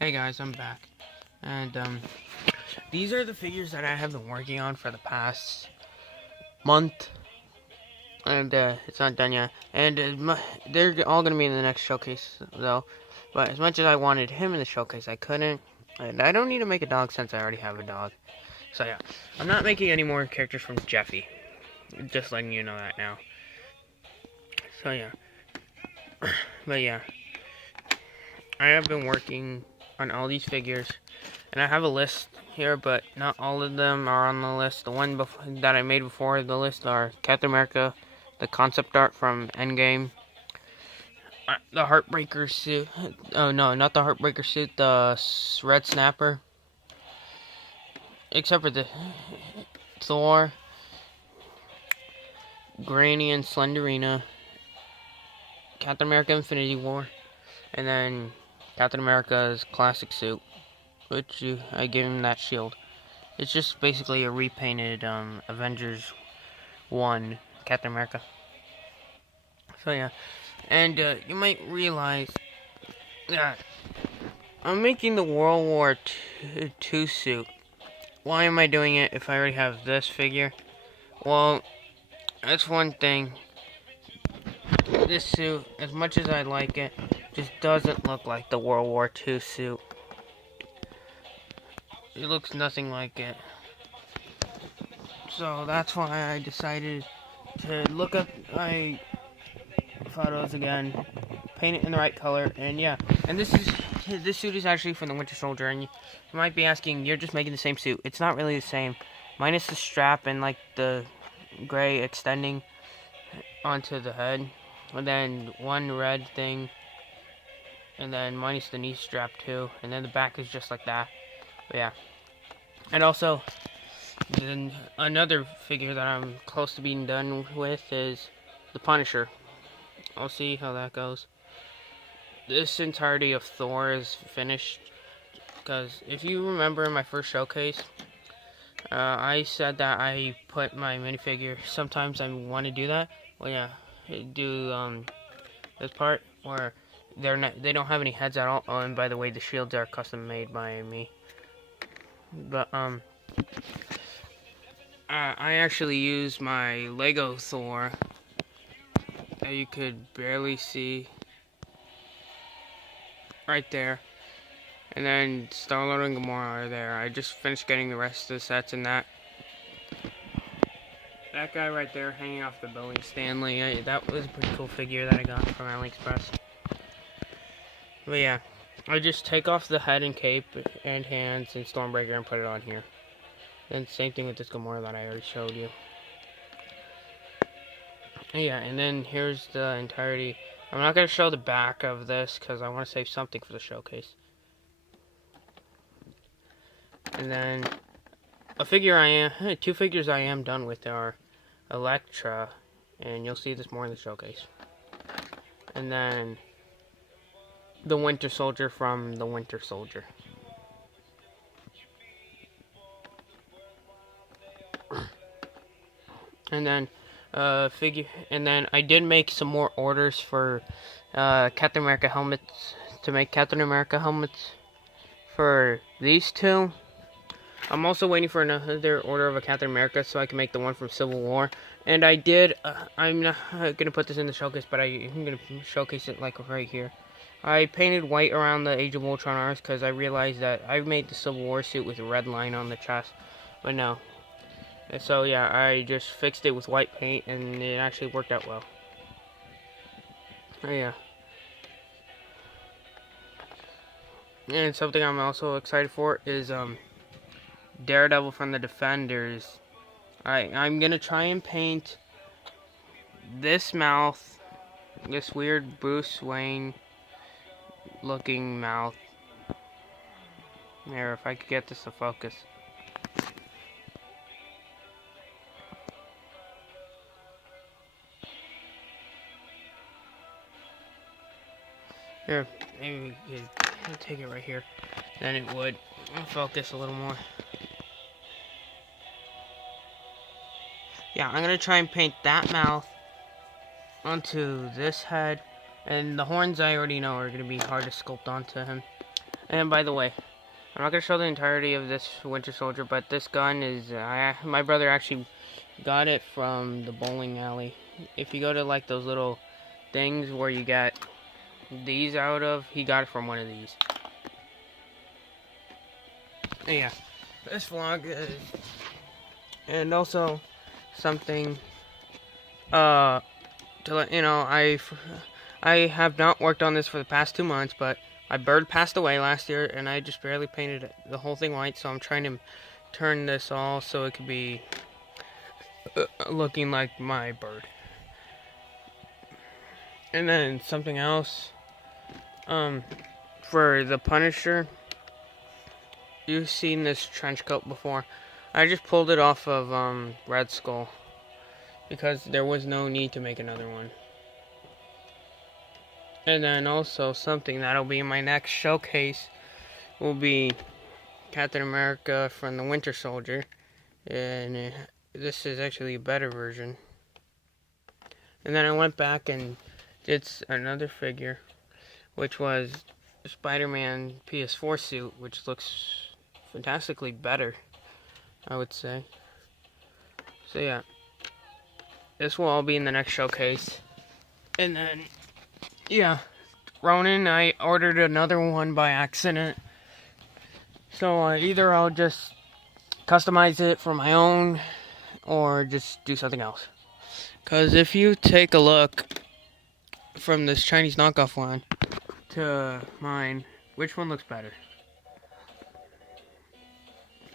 Hey guys, I'm back. And these are the figures that I have been working on for the past month. And it's not done yet. And they're all going to be in the next showcase, though. But as much as I wanted him in the showcase, I couldn't. And I don't need to make a dog since I already have a dog. So yeah, I'm not making any more characters from Jeffy. Just letting you know that now. So yeah. But yeah. I have been working on all these figures. And I have a list here, but not all of them are on the list. The one that I made before the list are Captain America, the concept art from Endgame, the Heartbreaker suit. Oh no, not the Heartbreaker suit, the Red Snapper. Except for the Thor, Granny and Slenderina, Captain America Infinity War, and then Captain America's classic suit, which I gave him that shield. It's just basically a repainted Avengers 1 Captain America. So yeah, and you might realize that I'm making the World War II suit. Why am I doing it if I already have this figure? Well, that's one thing. This suit, as much as I like it, just doesn't look like the World War II suit. It looks nothing like it. So that's why I decided to look up my photos again, paint it in the right color, and yeah. And this suit is actually from the Winter Soldier, and you might be asking, you're just making the same suit. It's not really the same, minus the strap and like the gray extending onto the head, and then one red thing, and then minus the knee strap too, and then the back is just like that. But yeah, and also then another figure that I'm close to being done with is the Punisher. I'll see how that goes. This entirety of Thor is finished because if you remember in my first showcase, I said that I put my minifigure. Sometimes I want to do that. Well, yeah, do this part where they don't have any heads at all. Oh, and by the way, the shields are custom made by me. But I actually use my Lego Thor that you could barely see right there. And then Star-Lord and Gamora are there. I just finished getting the rest of the sets and that guy right there hanging off the building, Stanley, that was a pretty cool figure that I got from AliExpress. But yeah, I just take off the head and cape and hands and Stormbreaker and put it on here. Then same thing with this Gamora that I already showed you. And yeah, and then here's the entirety. I'm not going to show the back of this because I want to save something for the showcase. And then two figures I am done with are Elektra, and you'll see this more in the showcase. And then the Winter Soldier from the Winter Soldier. And then I did make some more orders for Captain America helmets, to make Captain America helmets for these two. I'm also waiting for another order of a Captain America so I can make the one from Civil War. And I did, I'm not going to put this in the showcase, but I'm going to showcase it like right here. I painted white around the Age of Ultron arms because I realized that I made the Civil War suit with a red line on the chest. But no. And so yeah, I just fixed it with white paint and it actually worked out well. Oh yeah. And something I'm also excited for is Daredevil from the Defenders. I'm gonna try and paint this mouth, this weird Bruce Wayne looking mouth. There, if I could get this to focus. Here, maybe we could take it right here. Then it would focus a little more. Yeah, I'm gonna try and paint that mouth onto this head. And the horns I already know are gonna be hard to sculpt onto him. And by the way, I'm not going to show the entirety of this Winter Soldier, but this gun is, my brother actually got it from the bowling alley. If you go to like those little things where you get these out of, he got it from one of these. And yeah, this vlog is, and also something, to let you know, I have not worked on this for the past 2 months, but my bird passed away last year, and I just barely painted the whole thing white, so I'm trying to turn this all so it could be looking like my bird. And then something else, for the Punisher, you've seen this trench coat before. I just pulled it off of Red Skull because there was no need to make another one. And then also something that'll be in my next showcase will be Captain America from the Winter Soldier, and this is actually a better version. And then I went back and did another figure, which was Spider-Man PS4 suit, which looks fantastically better, I would say. So yeah, this will all be in the next showcase. And then, yeah, Ronin, I ordered another one by accident. So either I'll just customize it for my own, or just do something else. Because if you take a look from this Chinese knockoff one to mine, which one looks better?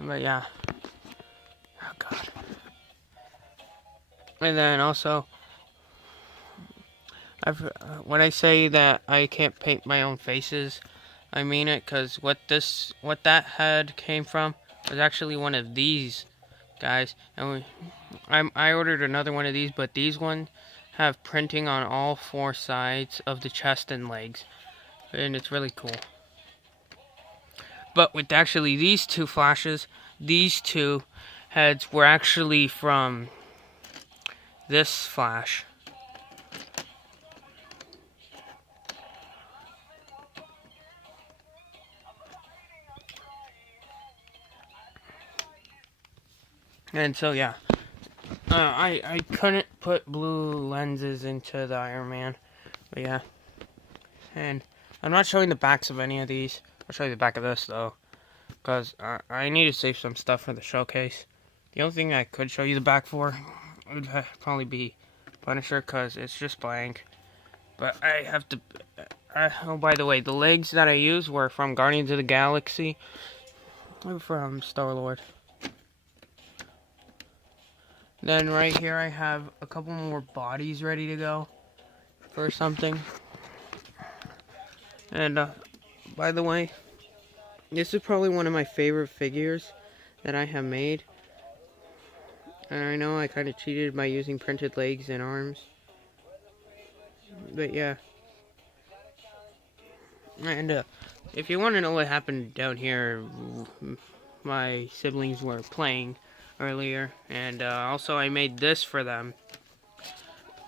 But yeah. Oh god. And then also, when I say that I can't paint my own faces, I mean it, because what that head came from was actually one of these guys, and I ordered another one of these, but these ones have printing on all 4 sides of the chest and legs, and it's really cool. But with actually these 2 flashes, these 2 heads were actually from this Flash. And so yeah, I couldn't put blue lenses into the Iron Man, but yeah. And I'm not showing the backs of any of these. I'll show you the back of this though, because I need to save some stuff for the showcase. The only thing I could show you the back for would probably be Punisher, because it's just blank. But I have to. Oh, by the way, the legs that I used were from Guardians of the Galaxy, from Star-Lord. Then right here I have a couple more bodies ready to go for something. And by the way, this is probably one of my favorite figures that I have made. And I know I kind of cheated by using printed legs and arms. But yeah. And if you want to know what happened down here, my siblings were playing earlier, and also I made this for them.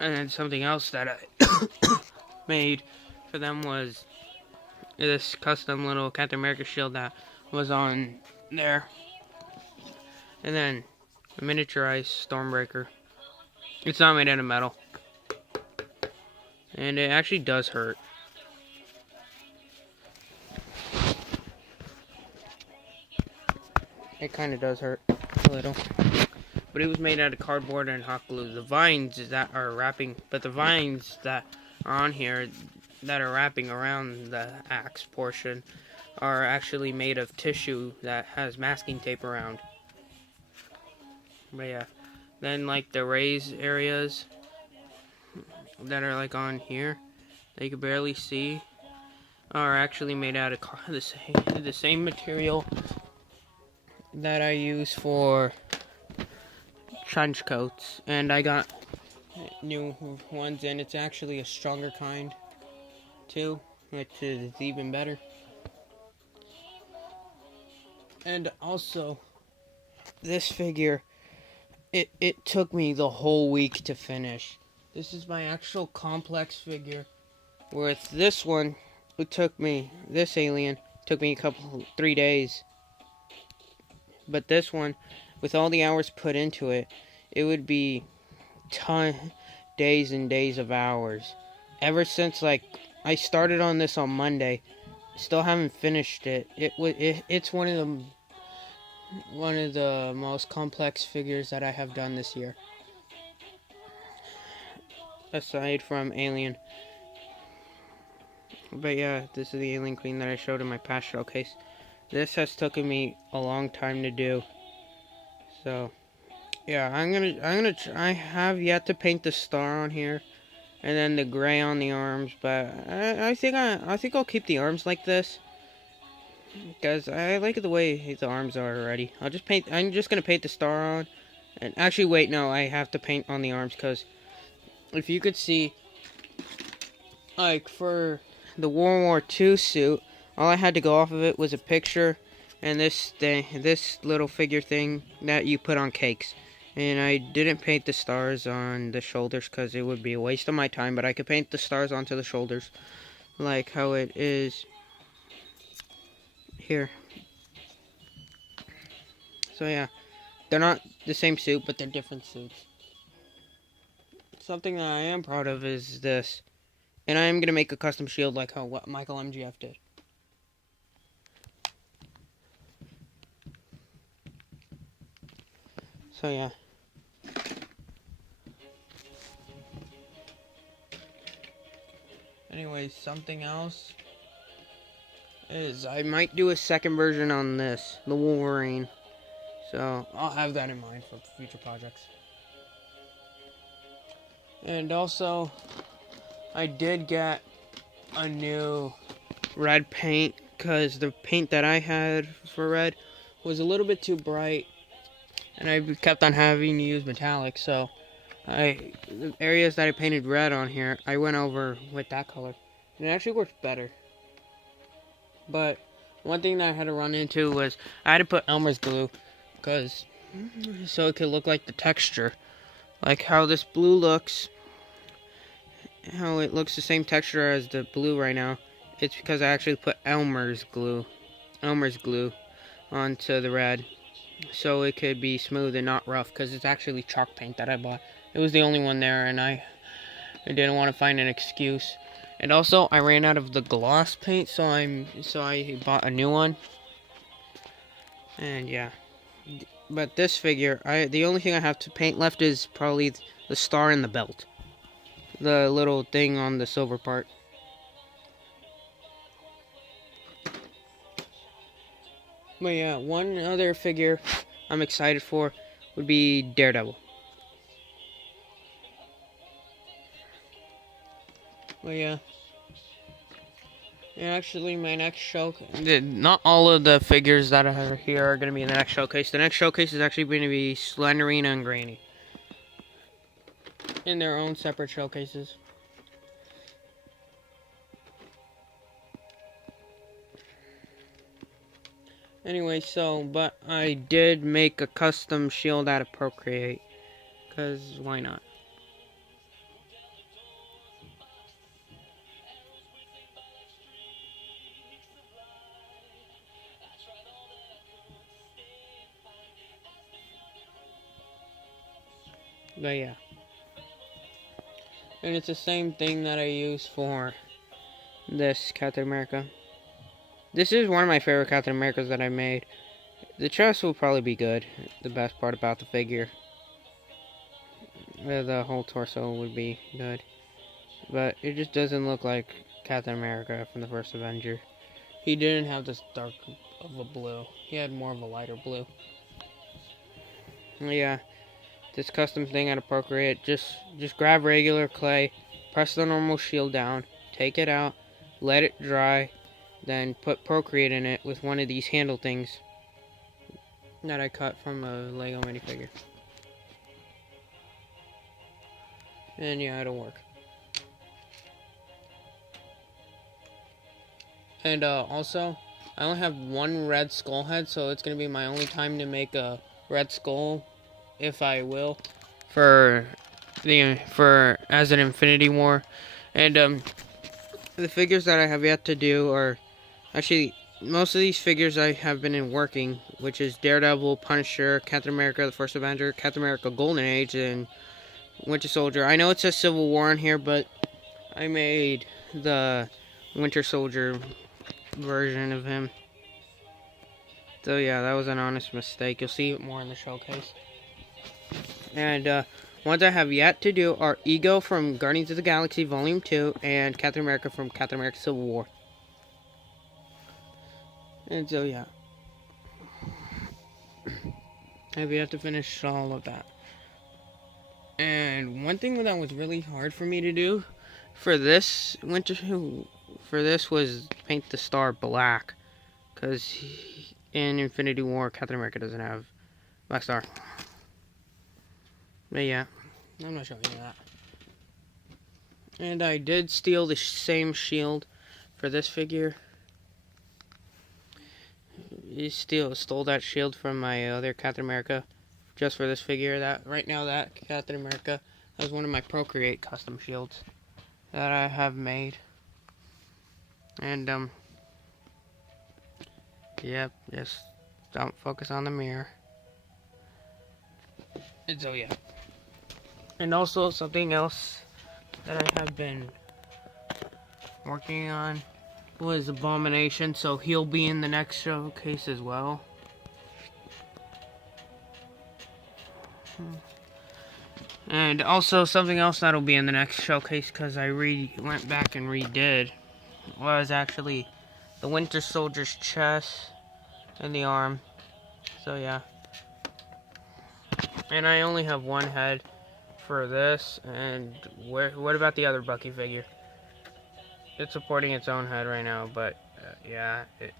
And then something else that I made for them was this custom little Captain America shield that was on there. And then a miniaturized Stormbreaker. It's not made out of metal. And it actually does hurt. It kind of does hurt a little. But it was made out of cardboard and hot glue. The vines that are wrapping, but the vines that are on here that are wrapping around the axe portion are actually made of tissue that has masking tape around. But yeah, then like the raised areas that are like on here, that you can barely see, are actually made out of the same material that I use for trench coats, and I got new ones, and it's actually a stronger kind too, which is even better. And also, this figure, it took me the whole week to finish. This is my actual complex figure. With this one, it took me, this alien, took me 3 days. But this one, with all the hours put into it, it would be days and days of hours. Ever since like I started on this on Monday, still haven't finished it. It's one of the most complex figures that I have done this year. Aside from Alien. But yeah, this is the Alien Queen that I showed in my past showcase. This has taken me a long time to do. So, yeah, I have yet to paint the star on here, and then the gray on the arms. But I think I'll keep the arms like this, because I like the way the arms are already. I'm just gonna paint the star on, and actually wait, no, I have to paint on the arms, because if you could see, like for the World War II suit, all I had to go off of it was a picture and this little figure thing that you put on cakes. And I didn't paint the stars on the shoulders because it would be a waste of my time, but I could paint the stars onto the shoulders like how it is here. So yeah, they're not the same suit, but they're different suits. Something that I am proud of is this. And I am going to make a custom shield like how Michael MGF did. So yeah. Anyways, something else is I might do a second version on this, the Wolverine. So I'll have that in mind for future projects. And also, I did get a new red paint because the paint that I had for red was a little bit too bright, and I kept on having to use metallic. So the areas that I painted red on here, I went over with that color, and it actually works better. But one thing that I had to run into was I had to put Elmer's glue, so it could look like the texture, like how this blue looks. How it looks the same texture as the blue right now. It's because I actually put Elmer's glue onto the red, so it could be smooth and not rough, because it's actually chalk paint that I bought. It was the only one there, and I didn't want to find an excuse. And also, I ran out of the gloss paint, so I bought a new one. And yeah, but this figure, the only thing I have to paint left is probably the star and the belt, the little thing on the silver part. But yeah, one other figure I'm excited for would be Daredevil. But yeah. And actually, my next showcase, not all of the figures that are here are going to be in the next showcase. The next showcase is actually going to be Slenderina and Granny in their own separate showcases. Anyway, but I did make a custom shield out of Procreate, because why not? But yeah. And it's the same thing that I use for this Captain America. This is one of my favorite Captain Americas that I made. The chest will probably be good. The best part about the figure. The whole torso would be good. But it just doesn't look like Captain America from the first Avenger. He didn't have this dark of a blue. He had more of a lighter blue. Yeah. This custom thing out of Procreate, just grab regular clay, press the normal shield down, take it out, let it dry, then put Procreate in it with one of these handle things that I cut from a Lego minifigure. And yeah, it'll work. And also, I only have one red skull head, so it's gonna be my only time to make a red skull, if I will, as an Infinity War. And the figures that I have yet to do are actually most of these figures I have been in working, which is Daredevil, Punisher, Captain America, the First Avenger, Captain America Golden Age, and Winter Soldier. I know it says Civil War on here, but I made the Winter Soldier version of him. So yeah, that was an honest mistake. You'll see it more in the showcase. And ones I have yet to do are Ego from Guardians of the Galaxy Volume 2 and Captain America from Captain America Civil War. And so yeah, I've yet to finish all of that. And one thing that was really hard for me to do for this was paint the star black, because in Infinity War Captain America doesn't have Black Star. But yeah, I'm not showing you that. And I did steal the same shield for this figure. He stole that shield from my other Captain America just for this figure. That right now, that Captain America is one of my Procreate custom shields that I have made. And yep, just don't focus on the mirror. And so yeah. And also something else that I have been working on was Abomination, so he'll be in the next showcase as well. And also something else that'll be in the next showcase, because I went back and redid, was actually the Winter Soldier's chest and the arm. So yeah. And I only have one head for this. And what about the other Bucky figure? It's supporting its own head right now, but yeah, it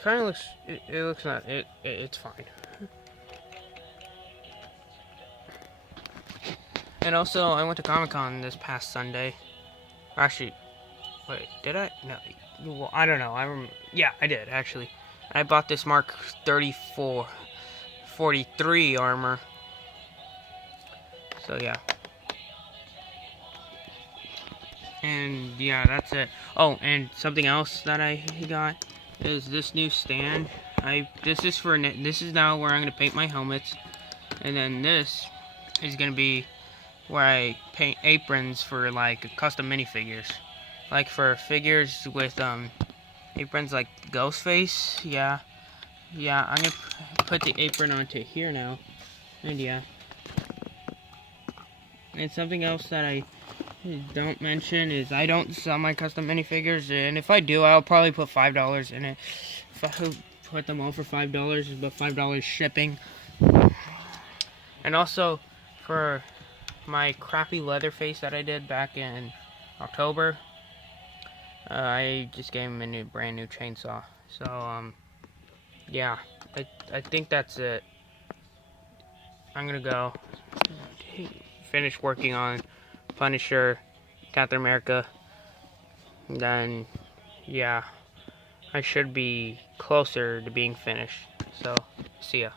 kind of looks, it looks not, it's fine. And also, I went to Comic-Con this past Sunday. Actually, wait, did I? No, well, I don't know. Yeah, I did, actually. I bought this Mark 43 armor. So, yeah. And, yeah, that's it. Oh, and something else that I got is this new stand. This is now where I'm going to paint my helmets. And then this is going to be where I paint aprons for, like, custom minifigures. Like, for figures with, aprons like Ghostface. Yeah, I'm going to put the apron onto here now. And, yeah. And something else that I don't mention is I don't sell my custom minifigures, and if I do, I'll probably put $5 in it. If I put them all for $5, but $5 shipping. And also, for my crappy Leatherface that I did back in October, I just gave him a brand new chainsaw. So, yeah, I think that's it. I'm gonna go finish working on Punisher, Captain America, then, yeah, I should be closer to being finished. So, see ya.